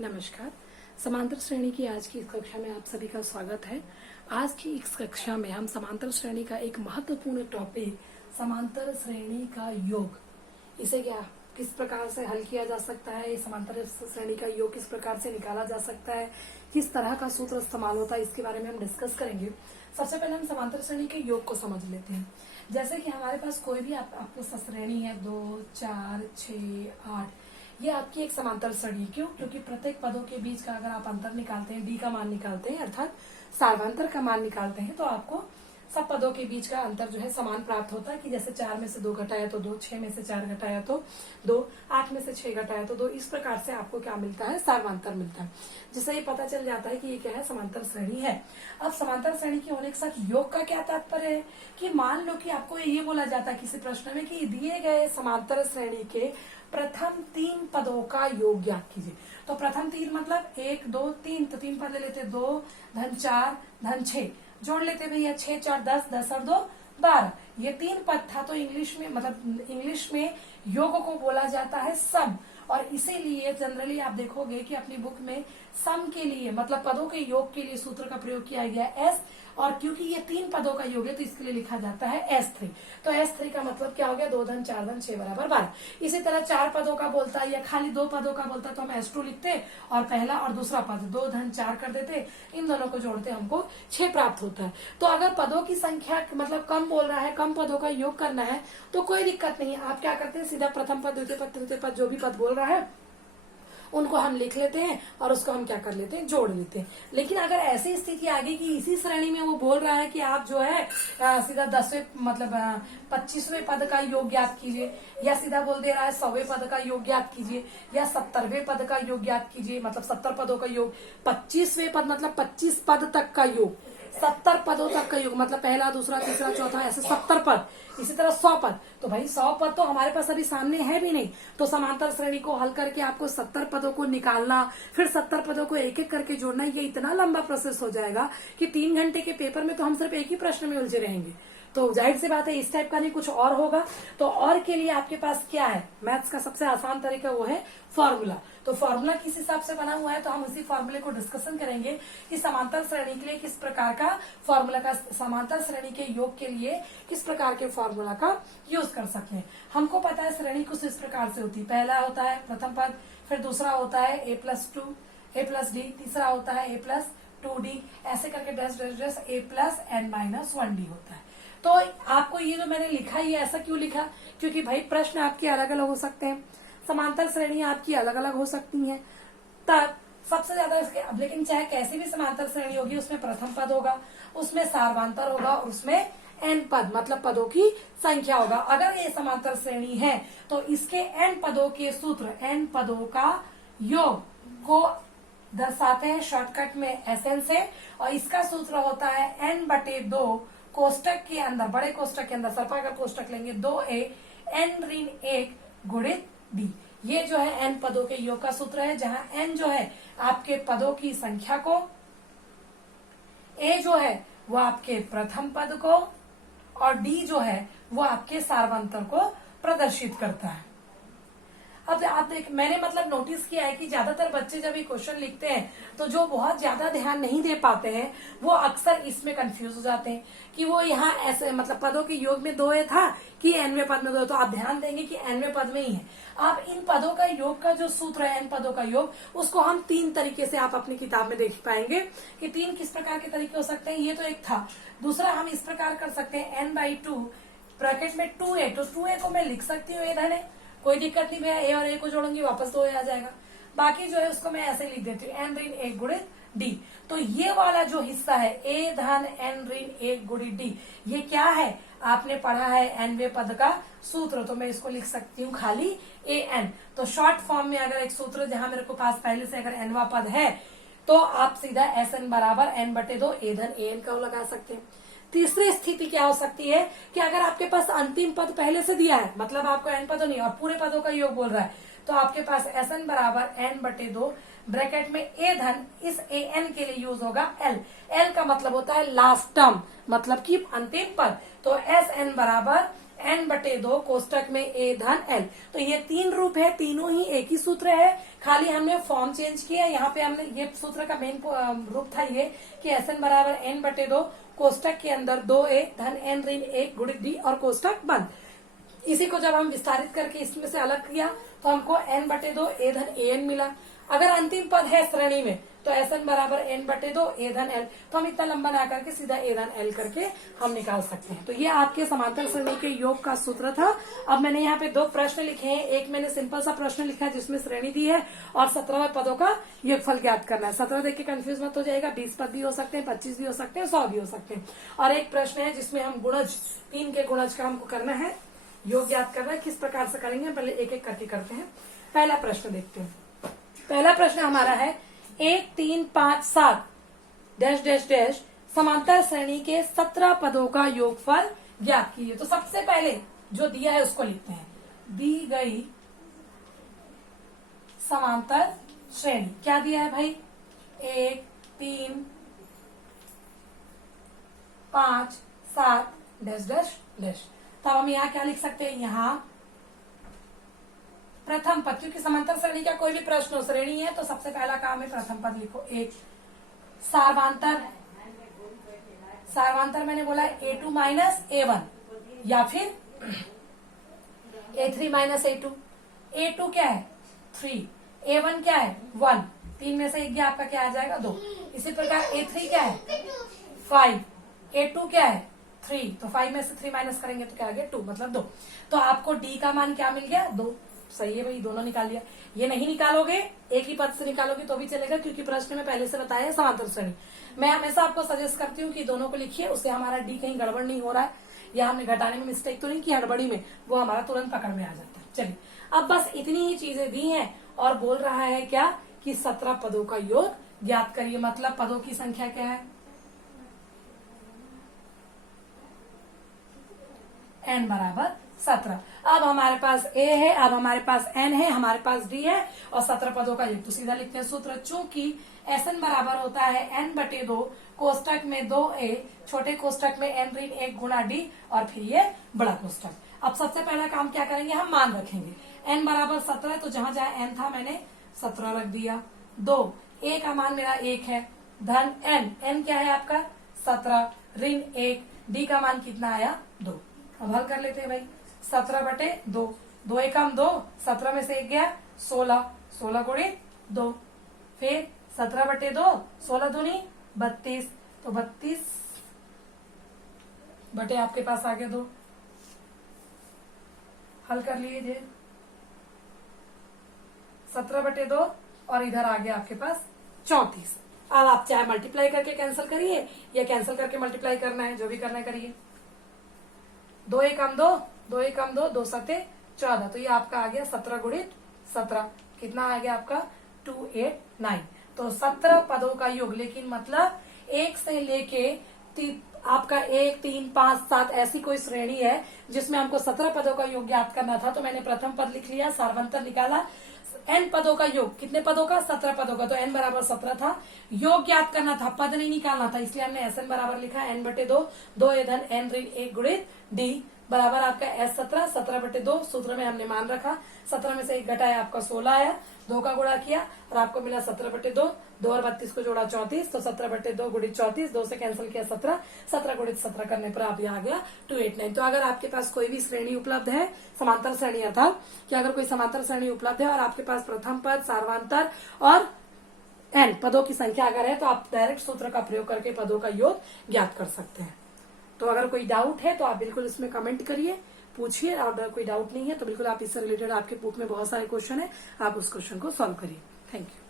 नमस्कार। समांतर श्रेणी की आज की इस कक्षा में आप सभी का स्वागत है। आज की इस कक्षा में हम समांतर श्रेणी का एक महत्वपूर्ण टॉपिक समांतर श्रेणी का योग, इसे किस प्रकार से हल किया जा सकता है, समांतर श्रेणी का योग किस प्रकार से निकाला जा सकता है, किस तरह का सूत्र इस्तेमाल होता है, इसके बारे में हम डिस्कस करेंगे। सबसे पहले हम समांतर श्रेणी के योग को समझ लेते हैं। जैसे कि हमारे पास कोई भी आपको श्रेणी है 2, 4, 6, 8, ये आपकी एक समांतर श्रेणी। क्यों? क्योंकि प्रत्येक पदों के बीच का अगर आप अंतर निकालते हैं, डी का मान निकालते हैं, अर्थात सार्वंतर का मान निकालते हैं, तो आपको सब पदों के बीच का अंतर जो है समान प्राप्त होता है। कि जैसे 4 में से 2 घटाया तो 2, 6 में से 4 घटाया तो 2, 8 में से 6 घटाया तो 2, इस प्रकार से आपको क्या मिलता है? सार्वंतर मिलता है, जिससे ये पता चल जाता है कि ये क्या है? समांतर श्रेणी है। अब समांतर श्रेणी के होने के साथ योग का क्या तात्पर्य है? कि मान लो कि आपको ये बोला जाता है किसी प्रश्न में कि दिए गए समांतर श्रेणी के प्रथम 3 पदों का योग ज्ञात कीजिए। तो प्रथम 3 मतलब 1, 2, 3, तो 3 पद ले लेते, 2 धन 4 धन 6, जोड़ लेते भैया 6, 4, 10, 10 और 2, 12। ये 3 पद था, तो इंग्लिश में योग को बोला जाता है सम। और इसीलिए जनरली आप देखोगे कि अपनी बुक में सम के लिए मतलब पदों के योग के लिए सूत्र का प्रयोग किया गया एस, और क्योंकि ये 3 पदों का योग है तो इसके लिए लिखा जाता है S3। तो S3 का मतलब क्या हो गया? 2 धन 4 धन 6 बराबर 12। इसी तरह 4 पदों का बोलता है या खाली 2 पदों का बोलता है तो हम S2 लिखते और पहला और दूसरा पद 2 धन 4 कर देते, इन दोनों को जोड़ते हमको 6 प्राप्त होता है। तो अगर पदों की संख्या मतलब कम बोल रहा है, कम पदों का योग करना है तो कोई दिक्कत नहीं है। आप क्या करते हैं? सीधा प्रथम पद, द्वितीय पद, तृतीय पद, जो भी पद बोल रहा है उनको हम लिख लेते हैं और उसको हम क्या कर लेते हैं? जोड़ लेते हैं। लेकिन अगर ऐसी स्थिति आ गई कि इसी श्रेणी में वो बोल रहा है कि आप जो है सीधा 10वें मतलब 25वें पद का योग ज्ञात कीजिए, या सीधा बोल दे रहा है 100वें पद का योग ज्ञात कीजिए, या 70वें पद का योग ज्ञात कीजिए, मतलब 70 पदों का योग, 25वें पद मतलब 25 पद तक का योग, 70 पदों तक का योग मतलब पहला, दूसरा, तीसरा, चौथा, ऐसे 70 पद। इसी तरह 100 पद, तो भाई 100 पद तो हमारे पास अभी सामने है भी नहीं, तो समांतर श्रेणी को हल करके आपको 70 पदों को निकालना, फिर 70 पदों को एक एक करके जोड़ना, ये इतना लंबा प्रोसेस हो जाएगा कि 3 घंटे के पेपर में तो हम सिर्फ एक ही प्रश्न में उलझे रहेंगे। तो जाहिर सी बात है इस टाइप का नहीं, कुछ और होगा। तो और के लिए आपके पास क्या है? मैथ्स का सबसे आसान तरीका वो है फॉर्मूला। तो फॉर्मूला किस हिसाब से बना हुआ है तो हम उसी फॉर्मूले को डिस्कशन करेंगे कि समांतर श्रेणी के लिए किस प्रकार का फॉर्मूला का, समांतर श्रेणी के योग के लिए किस प्रकार के फॉर्मूला का यूज कर सकते हैं। हमको पता है श्रेणी कुछ इस प्रकार से होती है। पहला होता है प्रथम पद, फिर दूसरा होता है a+2 a+d, तीसरा होता है a+2d, ऐसे करके डैश डैश डैश a+n-1d होता है। तो आपको ये जो मैंने लिखा ये ऐसा क्यों लिखा? क्योंकि भाई प्रश्न आपके अलग अलग हो सकते हैं, समांतर श्रेणी आपकी अलग अलग हो सकती हैं, तब सबसे ज्यादा इसके अब लेकिन चाहे कैसी भी समांतर श्रेणी होगी उसमें प्रथम पद होगा, उसमें सार्वंतर होगा और उसमें n पद मतलब पदों की संख्या होगा। अगर ये समांतर श्रेणी है तो इसके n पदों के सूत्र, n पदों का योग को दर्शाते हैं शॉर्टकट में SN से, और इसका सूत्र होता है n/2 कोष्टक के अंदर, बड़े कोष्टक के अंदर सर्पाकार कोष्टक लेंगे 2a n-1 गुणित d। ये जो है n पदों के योग का सूत्र है, जहां n जो है आपके पदों की संख्या को, a जो है वो आपके प्रथम पद को, और d जो है वो आपके सार्वंतर को प्रदर्शित करता है। अब आप देख, मैंने मतलब नोटिस किया है कि ज्यादातर बच्चे जब ये क्वेश्चन लिखते हैं तो जो बहुत ज्यादा ध्यान नहीं दे पाते हैं वो अक्सर इसमें कंफ्यूज हो जाते हैं कि वो यहाँ ऐसे मतलब पदों के योग में 2 था कि nवें पद में 2। तो आप ध्यान देंगे कि nवें पद में ही है। आप इन पदों का योग का जो सूत्र है, n पदों का योग, उसको हम 3 तरीके से आप अपनी किताब में देख पाएंगे कि 3 किस प्रकार के तरीके हो सकते हैं। ये तो एक था। दूसरा हम इस प्रकार कर सकते हैं n/2 ब्रैकेट में 2a, तो 2a को मैं लिख सकती हूँ इधर है, कोई दिक्कत नहीं भैया, a और a को जोड़ूंगी वापस 2a आ जाएगा। बाकी जो है उसको मैं ऐसे लिख देती हूँ n-1 गुणित d। तो ये वाला जो हिस्सा है a धन n-1 गुणित d, ये क्या है? आपने पढ़ा है nवें पद का सूत्र, तो मैं इसको लिख सकती हूँ खाली an। तो शॉर्ट फॉर्म में अगर एक सूत्र जहां मेरे को पास पहले से अगर nवा पद है तो आप सीधा SN बराबर n/2 a धन an का लगा सकते हैं। तीसरी स्थिति क्या हो सकती है कि अगर आपके पास अंतिम पद पहले से दिया है, मतलब आपको n पदों नहीं और पूरे पदों का योग बोल रहा है, तो आपके पास SN बराबर n/2 ब्रैकेट में a धन इस an के लिए यूज होगा l। l का मतलब होता है लास्ट टर्म, मतलब कि अंतिम पद। तो SN बराबर n/2 कोष्टक में a धन l। तो ये 3 रूप है, तीनों ही एक ही सूत्र है, खाली हमने फॉर्म चेंज किया। यहाँ पे हमने ये सूत्र का मेन रूप था ये कि Sn बराबर n/2 कोष्टक के अंदर 2a धन n ऋण 1 गुणित d और कोष्टक बंद। इसी को जब हम विस्तारित करके इसमें से अलग किया तो हमको n/2 a धन an मिला। अगर अंतिम पद है श्रेणी में तो Sn बराबर n/2 a धन l, तो हम इतना लंबा ना करके सीधा a धन l करके हम निकाल सकते हैं। तो ये आपके समांतर श्रेणी के योग का सूत्र था। अब मैंने यहाँ पे 2 प्रश्न लिखे हैं, एक मैंने सिंपल सा प्रश्न लिखा है जिसमें श्रेणी दी है और 17 पदों का योगफल ज्ञात करना है। 17 देख के कंफ्यूज मत हो जाएगा, 20 पद भी हो सकते हैं, 25 भी हो सकते हैं, 100 भी हो सकते हैं। और एक प्रश्न है जिसमें हम गुणज 3 के गुणज का हमको करना है, योग ज्ञात करना है। किस प्रकार से करेंगे पहले एक एक करके करते हैं। पहला प्रश्न देखते हैं। पहला प्रश्न हमारा है 1 3 5 7 डैश डैश डैश समांतर श्रेणी के 17 पदों का योगफल ज्ञात कीजिए। तो सबसे पहले जो दिया है उसको लिखते हैं। दी गई समांतर श्रेणी क्या दिया है भाई? 1 3 5 7 डैश डैश डैश। तब हम यहाँ क्या लिख सकते हैं? यहाँ प्रथम पद, क्योंकि समांतर श्रेणी का कोई भी प्रश्न हो, श्रेणी है तो सबसे पहला काम है प्रथम पद लिखो। एक सार्वांतर, सार्वांतर मैंने बोला a2 माइनस a1 या फिर a3 माइनस a2। a2 क्या है? 3, a1 क्या है? 1, 3 में से एक गया आपका क्या आ जाएगा? 2। इसी प्रकार a3 क्या है? 5, a2 क्या है? 3, तो 5 में से 3 माइनस करेंगे तो क्या आ गया? 2, मतलब 2। तो आपको d का मान क्या मिल गया? 2। सही है भाई, दोनों निकाल लिया। ये नहीं निकालोगे, एक ही पद से निकालोगे तो भी चलेगा, क्योंकि प्रश्न में पहले से बताया है समांतर श्रेणी। मैं हमेशा आपको सजेस्ट करती हूँ कि दोनों को लिखिए, उससे हमारा डी कहीं गड़बड़ नहीं हो रहा है या हमने घटाने में मिस्टेक तो नहीं की हड़बड़ी में, वो हमारा तुरंत पकड़ में आ जाता है। चलिए, अब बस इतनी ही चीजें दी हैं और बोल रहा है क्या कि 17 पदों का योग ज्ञात करिए। मतलब पदों की संख्या क्या है? n बराबर 17। अब हमारे पास a है, अब हमारे पास n है, हमारे पास d है और 17 पदों का योग। तो सीधा लिखते हैं सूत्र, चूंकि Sn बराबर होता है n/2 कोष्टक में 2a छोटे कोष्टक में n ऋण 1 गुणा d और फिर ये बड़ा कोष्टक। अब सबसे पहला काम क्या करेंगे? हम मान रखेंगे। n बराबर 17 है तो जहां जहां n था मैंने 17 रख दिया। 2, a का मान मेरा 1 है, धन n क्या है आपका? 17 ऋण 1, d का मान कितना आया? 2। अब हल कर लेते हैं भाई। 17/2, 2 एकम 2, 17 में से 1 गया 16, 16 गुणित 2, फिर 17/2, 16 दूनी 32, तो 32 बटे आपके पास आ गया 2। हल कर लीजिए। 17/2 और इधर आ गया आपके पास 34। अब आप चाहे मल्टीप्लाई करके कैंसिल करिए या कैंसिल करके मल्टीप्लाई करना है, जो भी करना है करिए। 2 एकम 2, 2 एकम 2, 2 7 14, तो ये आपका आ गया 17 गुणित 17। कितना आ गया आपका? 289। तो 17 पदों का योग, लेकिन मतलब 1 से लेके आपका 1 3 5 7 ऐसी कोई श्रेणी है जिसमें हमको 17 पदों का योग ज्ञात करना था। तो मैंने प्रथम पद लिख लिया, सार्वंतर निकाला। n पदों का योग, कितने पदों का? 17 पदों का, तो n बराबर 17 था। योग ज्ञात करना था, पद नहीं निकालना था, इसलिए हमने Sn बराबर लिखा n/2, 2a धन n ऋण 1 गुणित d बराबर आपका S17, 17/2 सूत्र में हमने मान रखा। 17 में से 1 घटाया आपका 16 आया, 2 का गुणा किया और आपको मिला 17/2, 2 और 32 को जोड़ा 34, तो 17/2 गुणित 34, 2 से कैंसिल किया 17, 17 गुणित 17 करने पर आप यहाँ आ गया 289। तो अगर आपके पास कोई भी श्रेणी उपलब्ध है, समांतर श्रेणी अर्थात कि अगर कोई समांतर श्रेणी उपलब्ध है और आपके पास प्रथम पद, सार्वांतर और n पदों की संख्या अगर है, तो आप डायरेक्ट सूत्र का प्रयोग करके पदों का योग ज्ञात कर सकते हैं। तो अगर कोई डाउट है तो आप बिल्कुल इसमें कमेंट करिए, पूछिए। और अगर कोई डाउट नहीं है तो बिल्कुल आप इससे रिलेटेड आपके बुक में बहुत सारे क्वेश्चन है, आप उस क्वेश्चन को सॉल्व करिए। Thank you.